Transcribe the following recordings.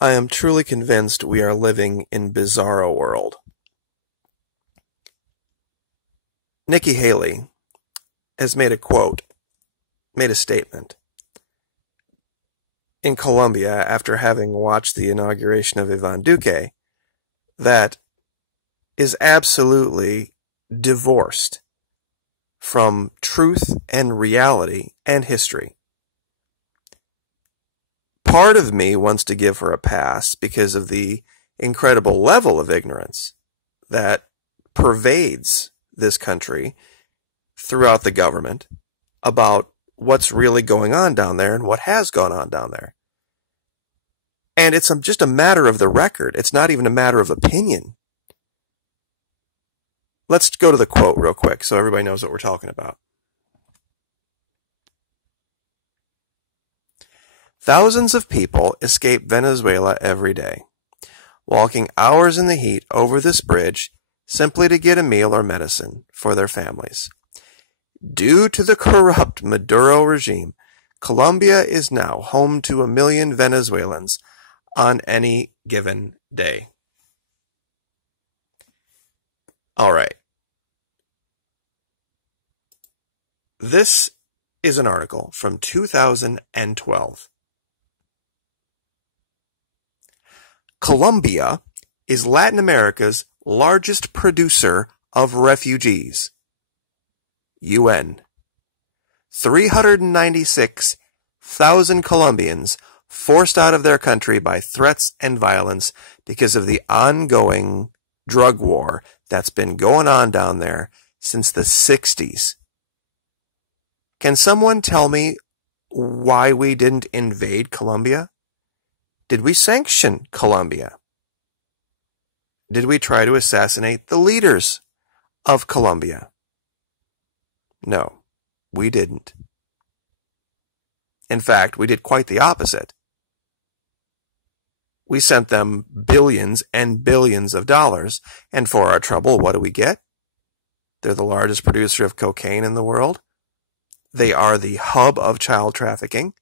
I am truly convinced we are living in bizarro world. Nikki Haley has made a statement in Colombia after having watched the inauguration of Ivan Duque that is absolutely divorced from truth and reality and history. Part of me wants to give her a pass because of the incredible level of ignorance that pervades this country throughout the government about what's really going on down there and what has gone on down there. And it's just a matter of the record. It's not even a matter of opinion. Let's go to the quote real quick so everybody knows what we're talking about. Thousands of people escape Venezuela every day, walking hours in the heat over this bridge simply to get a meal or medicine for their families. Due to the corrupt Maduro regime, Colombia is now home to 1 million Venezuelans on any given day. All right. This is an article from 2012. Colombia is Latin America's largest producer of refugees. UN. 396,000 Colombians forced out of their country by threats and violence because of the ongoing drug war that's been going on down there since the 60s. Can someone tell me why we didn't invade Colombia? Did we sanction Colombia? Did we try to assassinate the leaders of Colombia? No, we didn't. In fact, we did quite the opposite. We sent them billions and billions of dollars, and for our trouble, what do we get? They're the largest producer of cocaine in the world. They are the hub of child trafficking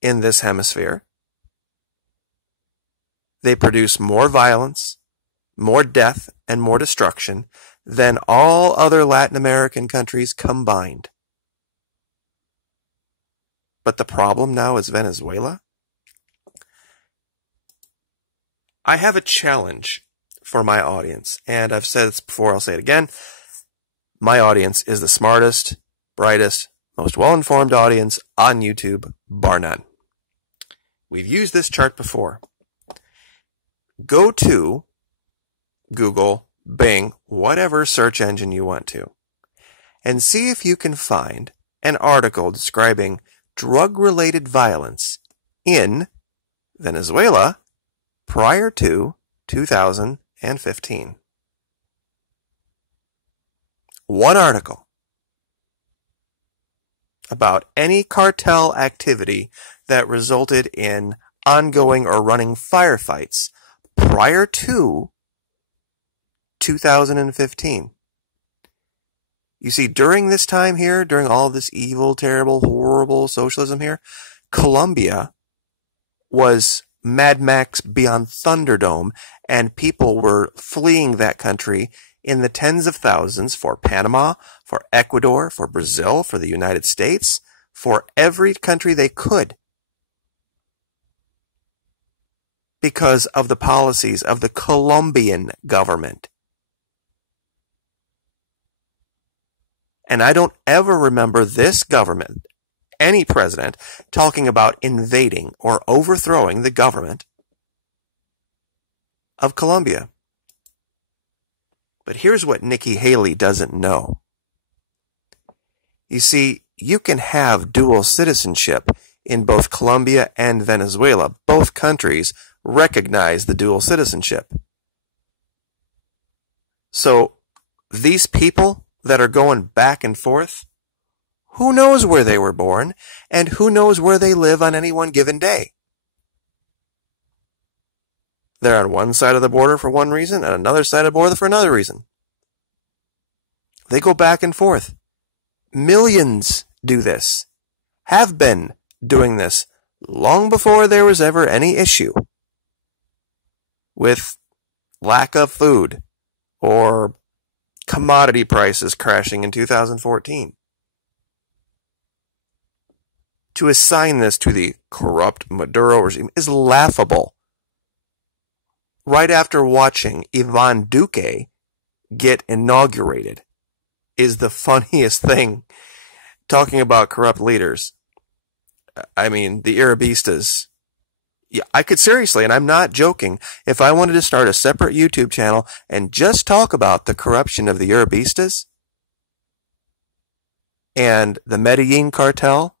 in this hemisphere. They produce more violence, more death, and more destruction than all other Latin American countries combined. But the problem now is Venezuela? I have a challenge for my audience, and I've said this before, I'll say it again. My audience is the smartest, brightest, most well-informed audience on YouTube, bar none. We've used this chart before. Go to Google, Bing, whatever search engine you want to, and see if you can find an article describing drug-related violence in Venezuela prior to 2015. One article about any cartel activity that resulted in ongoing or running firefights prior to 2015. You see, during this time here, during all of this evil, terrible, horrible socialism here, Colombia was Mad Max beyond Thunderdome, and people were fleeing that country in the tens of thousands for Panama, for Ecuador, for Brazil, for the United States, for every country they could, because of the policies of the Colombian government. And I don't ever remember this government, any president, talking about invading or overthrowing the government of Colombia. But here's what Nikki Haley doesn't know. You see, you can have dual citizenship in both Colombia and Venezuela. Both countries recognize the dual citizenship. So these people that are going back and forth, who knows where they were born, and who knows where they live on any one given day? They're on one side of the border for one reason, and another side of the border for another reason. They go back and forth. Millions do this, have been doing this long before there was ever any issue. with lack of food or commodity prices crashing in 2014. To assign this to the corrupt Maduro regime is laughable. Right after watching Ivan Duque get inaugurated is the funniest thing. Talking about corrupt leaders. I mean, the Arabistas. Yeah, I could seriously, and I'm not joking, if I wanted to start a separate YouTube channel and just talk about the corruption of the Arabistas and the Medellin cartel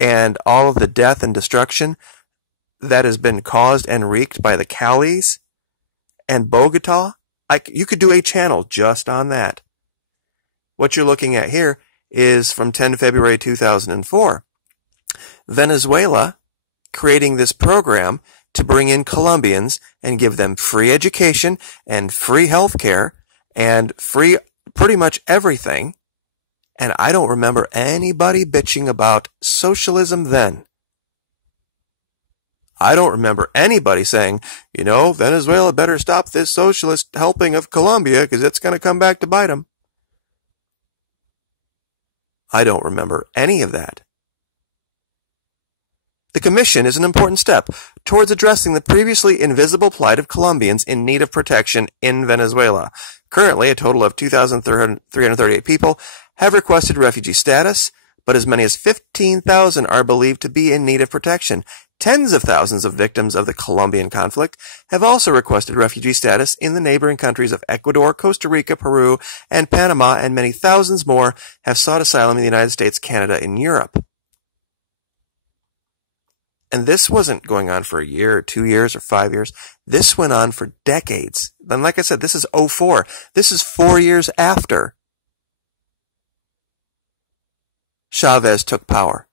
and all of the death and destruction that has been caused and wreaked by the Calis and Bogota, you could do a channel just on that. What you're looking at here is from 10 February 2004. Venezuela creating this program to bring in Colombians and give them free education and free health care and free pretty much everything. And I don't remember anybody bitching about socialism then. I don't remember anybody saying, you know, Venezuela better stop this socialist helping of Colombia because it's going to come back to bite them. I don't remember any of that. The commission is an important step towards addressing the previously invisible plight of Colombians in need of protection in Venezuela. Currently, a total of 2,338 people have requested refugee status, but as many as 15,000 are believed to be in need of protection. Tens of thousands of victims of the Colombian conflict have also requested refugee status in the neighboring countries of Ecuador, Costa Rica, Peru, and Panama, and many thousands more have sought asylum in the United States, Canada, and Europe. And this wasn't going on for a year, or 2 years, or 5 years. This went on for decades. And like I said, this is 2004. This is 4 years after Chavez took power.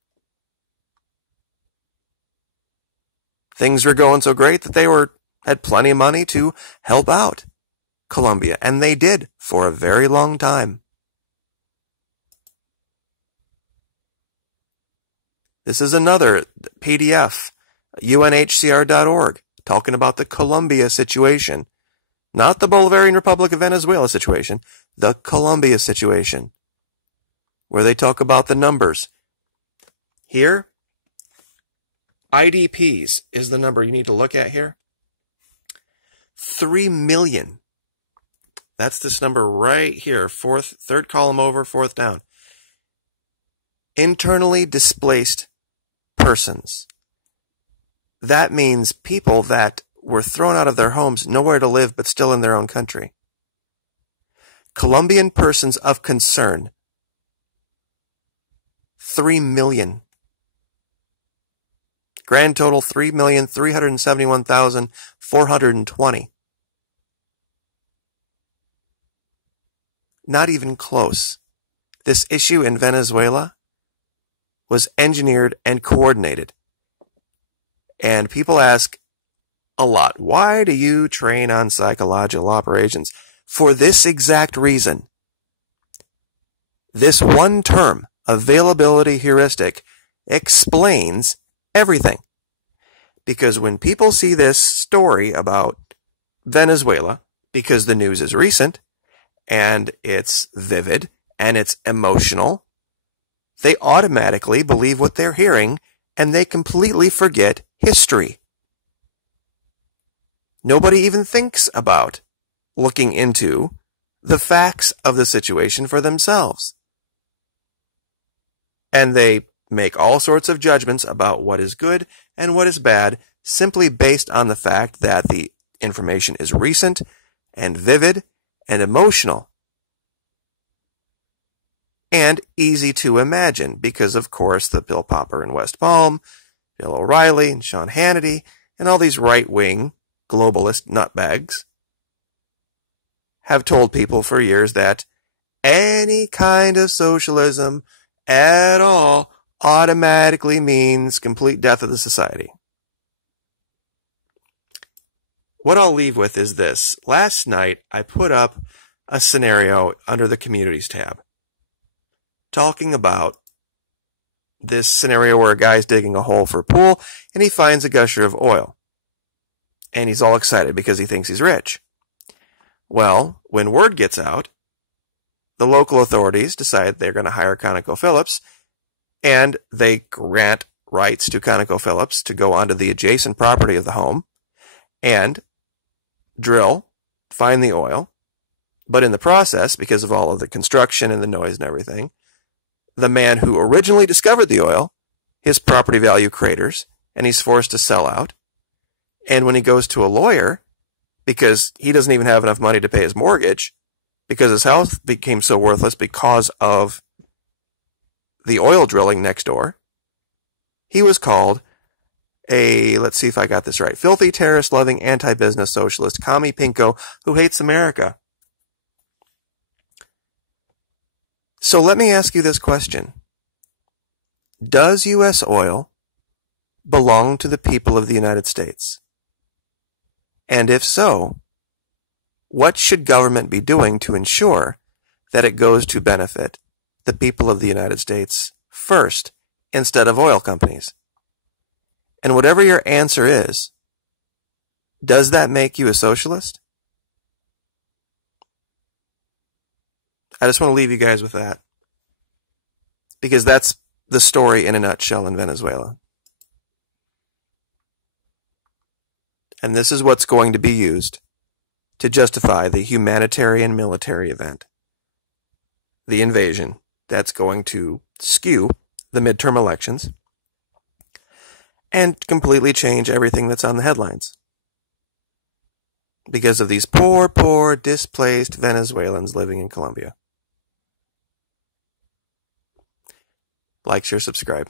Things were going so great that they had plenty of money to help out Colombia. And they did for a very long time. This is another PDF, UNHCR.org, talking about the Colombia situation. Not the Bolivarian Republic of Venezuela situation, the Colombia situation, where they talk about the numbers. Here, IDPs is the number you need to look at here. 3 million. That's this number right here, third column over, fourth down. Internally displaced persons. That means people that were thrown out of their homes, nowhere to live, but still in their own country. Colombian persons of concern. 3 million. Grand total 3,371,420. Not even close. This issue in Venezuela was engineered and coordinated. And people ask a lot, why do you train on psychological operations? For this exact reason. This one term, availability heuristic, explains everything. Because when people see this story about Venezuela, because the news is recent, and it's vivid, and it's emotional, they automatically believe what they're hearing, and they completely forget history. Nobody even thinks about looking into the facts of the situation for themselves. And they make all sorts of judgments about what is good and what is bad, simply based on the fact that the information is recent and vivid and emotional. And easy to imagine, because of course the Bill Popper in West Palm, Bill O'Reilly and Sean Hannity, and all these right-wing globalist nutbags have told people for years that any kind of socialism at all automatically means complete death of the society. What I'll leave with is this. Last night I put up a scenario under the Communities tab, talking about this scenario where a guy's digging a hole for a pool and he finds a gusher of oil. and he's all excited because he thinks he's rich. Well, when word gets out, the local authorities decide they're going to hire ConocoPhillips, and they grant rights to ConocoPhillips to go onto the adjacent property of the home and drill, find the oil. But in the process, because of all of the construction and the noise and everything, the man who originally discovered the oil, his property value craters, and he's forced to sell out. And when he goes to a lawyer, because he doesn't even have enough money to pay his mortgage, because his house became so worthless because of the oil drilling next door, he was called a, let's see if I got this right, filthy, terrorist-loving, anti-business socialist, commie pinko who hates America. So let me ask you this question. Does U.S. oil belong to the people of the United States? And if so, what should government be doing to ensure that it goes to benefit the people of the United States first instead of oil companies? And whatever your answer is, does that make you a socialist? I just want to leave you guys with that, because that's the story in a nutshell in Venezuela. And this is what's going to be used to justify the humanitarian military event, the invasion that's going to skew the midterm elections and completely change everything that's on the headlines because of these poor, poor, displaced Venezuelans living in Colombia. Like, share, subscribe.